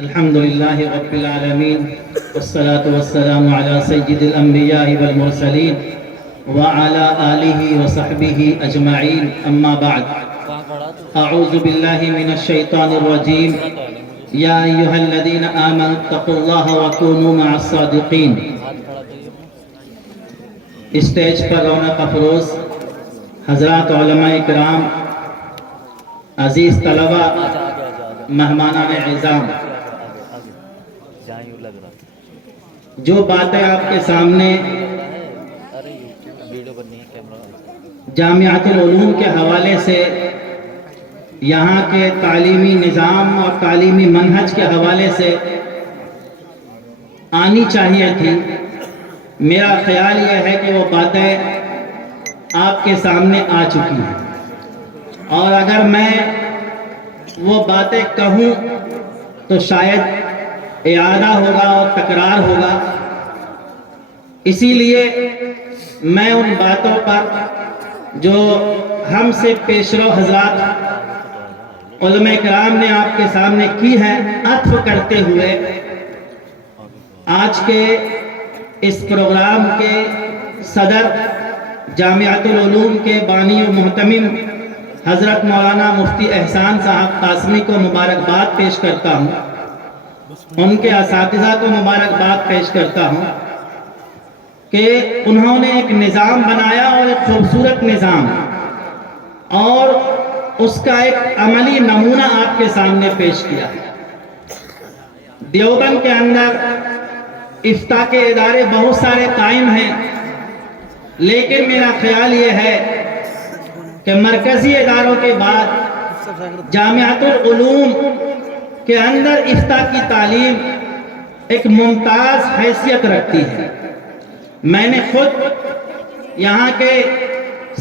الحمد لله رب العالمين والصلاة والسلام على سيد الأنبياء والمرسلين وعلى آله وصحبه أجمعين أما بعد أعوذ بالله من الشيطان الرجيم يا أيها الذين آمنوا اتقوا الله وكونوا مع الصادقين اسٹیج پر رونق افروز حضرات علماء اکرام، عزیز طلبہ، مہمانان اعزام، جو باتیں آپ کے سامنے جامعۃ العلوم کے حوالے سے، یہاں کے تعلیمی نظام اور تعلیمی منہج کے حوالے سے آنی چاہیے تھی، میرا خیال یہ ہے کہ وہ باتیں آپ کے سامنے آ چکی ہیں، اور اگر میں وہ باتیں کہوں تو شاید اعادہ ہوگا اور تکرار ہوگا، اسی لیے میں ان باتوں پر جو ہم سے پیشرو حضرات علماء کرام نے آپ کے سامنے کی ہے، عطف کرتے ہوئے آج کے اس پروگرام کے صدر جامعۃ العلوم کے بانی و محتمم حضرت مولانا مفتی احسان صاحب قاسمی کو مبارکباد پیش کرتا ہوں، ان کے اساتذہ کو مبارکباد پیش کرتا ہوں کہ انہوں نے ایک نظام بنایا، اور ایک خوبصورت نظام، اور اس کا ایک عملی نمونہ آپ کے سامنے پیش کیا ہے۔ دیوبند کے اندر افتاء کے ادارے بہت سارے قائم ہیں، لیکن میرا خیال یہ ہے کہ مرکزی اداروں کے بعد جامعۃ العلوم کے اندر افتاء کی تعلیم ایک ممتاز حیثیت رکھتی ہے۔ میں نے خود یہاں کے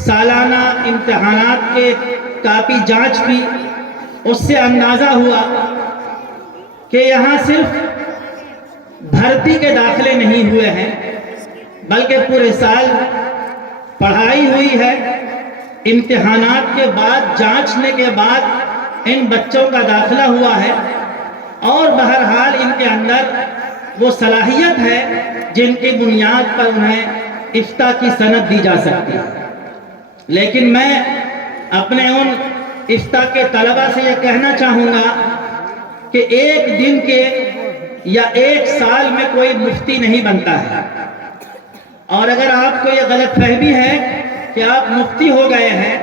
سالانہ امتحانات کے کاپی جانچ کی، اس سے اندازہ ہوا کہ یہاں صرف بھرتی کے داخلے نہیں ہوئے ہیں، بلکہ پورے سال پڑھائی ہوئی ہے، امتحانات کے بعد جانچنے کے بعد ان بچوں کا داخلہ ہوا ہے، اور بہرحال ان کے اندر وہ صلاحیت ہے جن کی بنیاد پر انہیں افتاء کی سند دی جا سکتی ہے۔ لیکن میں اپنے ان افتاء کے طلبہ سے یہ کہنا چاہوں گا کہ ایک دن کے یا ایک سال میں کوئی مفتی نہیں بنتا ہے، اور اگر آپ کو یہ غلط فہمی ہے کہ آپ مفتی ہو گئے ہیں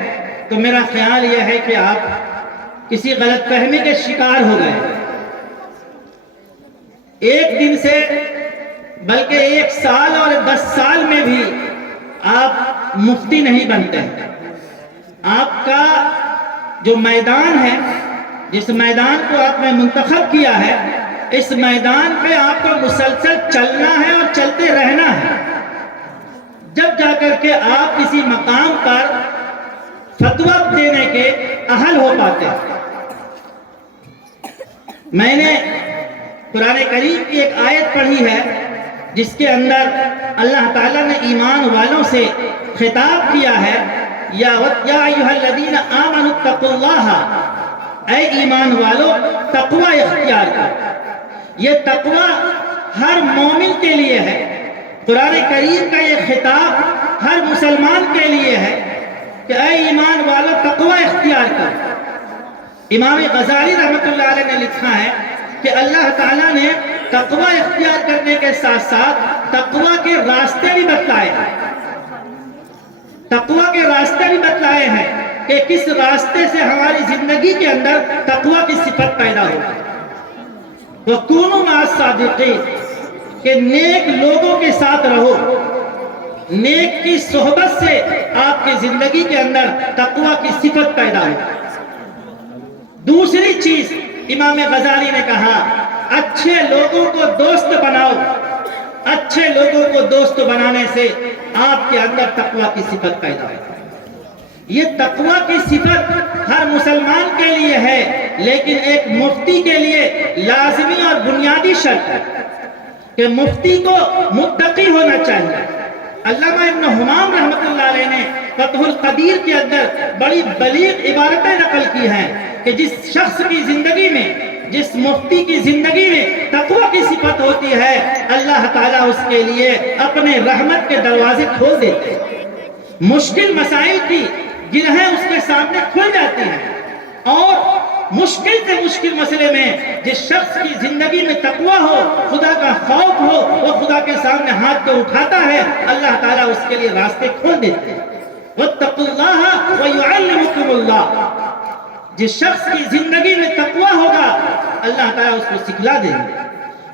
تو میرا خیال یہ ہے کہ آپ کسی غلط فہمی کے شکار ہو گئے۔ ایک دن سے بلکہ ایک سال اور 10 سال میں بھی آپ مفتی نہیں بنتے ہیں۔ آپ کا جو میدان ہے، جس میدان کو آپ نے منتخب کیا ہے، اس میدان پہ آپ کو مسلسل چلنا ہے اور چلتے رہنا ہے، جب جا کر کے آپ کسی مقام پر فتویٰ دینے کے اہل ہو پاتے ہیں۔ میں نے قرآن کریم کی ایک آیت پڑھی ہے جس کے اندر اللہ تعالیٰ نے ایمان والوں سے خطاب کیا ہے، یا ایھا الذین آمنوا اتقوا اللہ، اے ایمان والو تقوی اختیار کرو۔ یہ تقوی ہر مومن کے لیے ہے، قرآن کریم کا یہ خطاب ہر مسلمان کے لیے ہے کہ اے ایمان والو تقوی اختیار کرو۔ امام غزالی رحمۃ اللہ علیہ نے لکھا ہے کہ اللہ تعالیٰ نے تقوی اختیار کرنے کے ساتھ ساتھ تقوی کے راستے بھی بتلائے ہیں، تقوی کے راستے بھی بتلائے ہیں کہ کس راستے سے ہماری زندگی کے اندر تقوی کی صفت پیدا ہو۔ وَكُونُوا مَعَ الصَّادِقِينَ، کہ نیک لوگوں کے ساتھ رہو، نیک کی صحبت سے آپ کی زندگی کے اندر تقوی کی صفت پیدا ہو۔ دوسری چیز امام غزالی نے کہا، اچھے لوگوں کو دوست بناؤ، اچھے لوگوں کو دوست بنانے سے آپ کے اندر تقوی کی صفت پیدا ہو۔ یہ تقوی کی صفت ہر مسلمان کے لیے ہے، لیکن ایک مفتی کے لیے لازمی اور بنیادی شرط ہے کہ مفتی کو متقی ہونا چاہیے۔ علامہ ابن حمام رحمۃ اللہ علیہ نے فتح القدیر کے اندر بڑی بلیغ عبارتیں نقل کی ہیں کہ جس شخص کی زندگی میں، جس مفتی کی زندگی کی صفت ہوتی ہے اللہ تعالیٰ اس کے لیے اپنے رحمت کے دروازے کھول دیتے ہیں، مشکل مسائل کی گرہیں اس کے سامنے کھل جاتی ہیں، اور مشکل سے مشکل مسئلے میں جس شخص کی زندگی میں تقوی ہو، خدا کا خوف ہو، وہ خدا کے سامنے ہاتھ کو اٹھاتا ہے، اللہ تعالیٰ اس کے لیے راستے کھول دیتے ہیں۔ وَاتَّقُوا اللَّهَ وَيُعَلِّمُكُمُ اللَّهُ، جس شخص کی زندگی میں تقوی ہوگا اللہ تعالیٰ اس کو سکھلا دیں گے۔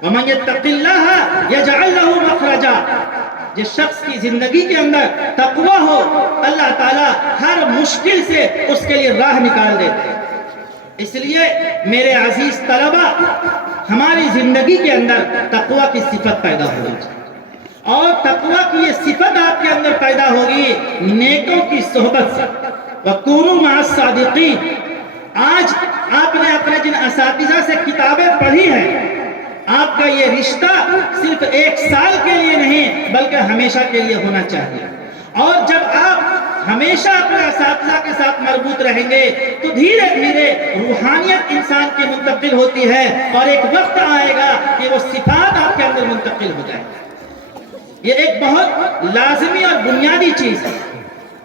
وَمَن يَتَّقِ اللَّهَ يَجْعَلْ لَهُ مَخْرَجًا، جس شخص کی زندگی کے اندر تقوی ہو اللہ تعالیٰ ہر مشکل سے اس کے لیے راہ نکال دیتے ہیں۔ اس لیے میرے عزیز طلبہ، ہماری زندگی کے اندر تقوی کی صفت پیدا ہونی چاہیے، اور تقوی کی یہ صفت آپ کے اندر پیدا ہوگی نیکوں کی صحبت سے۔ وَكُونُوا مَعَ الصَّادِقِينَ، آج آپ نے اپنے جن اساتذہ سے کتابیں پڑھی ہیں، آپ کا یہ رشتہ صرف 1 سال کے لیے نہیں بلکہ ہمیشہ کے لیے ہونا چاہیے، اور جب آپ ہمیشہ اپنے اساتذہ کے ساتھ مربوط رہیں گے تو دھیرے دھیرے روحانیت انسان کی منتقل ہوتی ہے، اور ایک وقت آئے گا کہ وہ صفات آپ کے اندر منتقل ہو جائیں گی۔ یہ ایک بہت لازمی اور بنیادی چیز ہے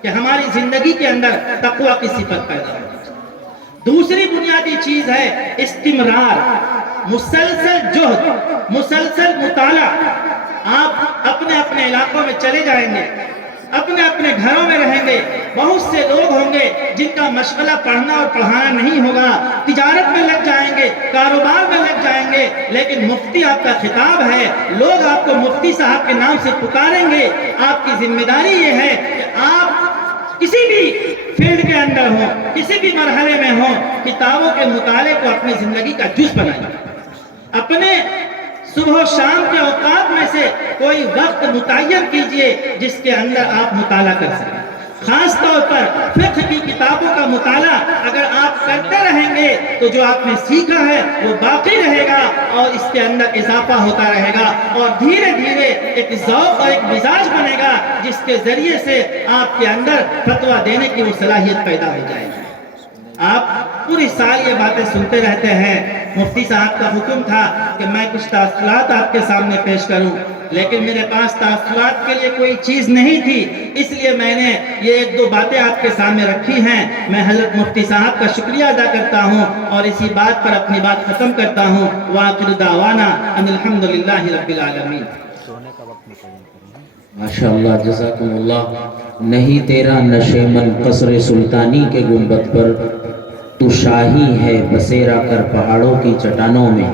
کہ ہماری زندگی کے اندر تقوی کی صفت پیدا ہو۔ دوسری بنیادی چیز ہے استمرار، مسلسل جہد، مسلسل مطالعہ۔ آپ اپنے اپنے علاقوں میں چلے جائیں گے، اپنے اپنے گھروں میں رہیں گے، بہت سے لوگ ہوں گے جن کا مشغلہ پڑھنا اور پڑھانا نہیں ہوگا، تجارت میں لگ جائیں گے، کاروبار میں لگ جائیں گے، لیکن مفتی آپ کا خطاب ہے، لوگ آپ کو مفتی صاحب کے نام سے پکاریں گے۔ آپ کی ذمہ داری یہ ہے کہ آپ کسی بھی فیلڈ کے اندر ہوں، کسی بھی مرحلے میں ہوں، کتابوں کے مطالعے کو اپنی زندگی کا جز بنائیں۔ اپنے صبح و شام کے اوقات میں سے کوئی وقت متعین کیجئے جس کے اندر آپ مطالعہ کر سکیں۔ خاص طور پر فقہ کی کتابوں کا مطالعہ اگر آپ کرتے رہیں گے تو جو آپ نے سیکھا ہے وہ باقی رہے گا، اور اس کے اندر اضافہ ہوتا رہے گا، اور دھیرے دھیرے ایک ذوق اور ایک مزاج بنے گا جس کے ذریعے سے آپ کے اندر فتویٰ دینے کی وہ صلاحیت پیدا ہو جائے گی۔ آپ پوری سال یہ باتیں سنتے رہتے ہیں، مفتی صاحب کا حکم تھا کہ میں کچھ تاثرات آپ کے سامنے پیش کروں، لیکن میرے پاس تاثرات کے لیے کوئی چیز نہیں تھی، اس لیے میں نے یہ 1-2 باتیں آپ کے سامنے رکھی ہیں۔ میں حضرت مفتی صاحب کا شکریہ ادا کرتا ہوں اور اسی بات پر اپنی بات ختم کرتا ہوں۔ وآخر دعوانا ان الحمدللہ رب العالمین۔ ماشاءاللہ، جزاکم اللہ۔ نہیں تیرا نشیمن قصر سلطانی کے گنبد پر، تو شاہی ہے بسیرا کر پہاڑوں کی چٹانوں میں۔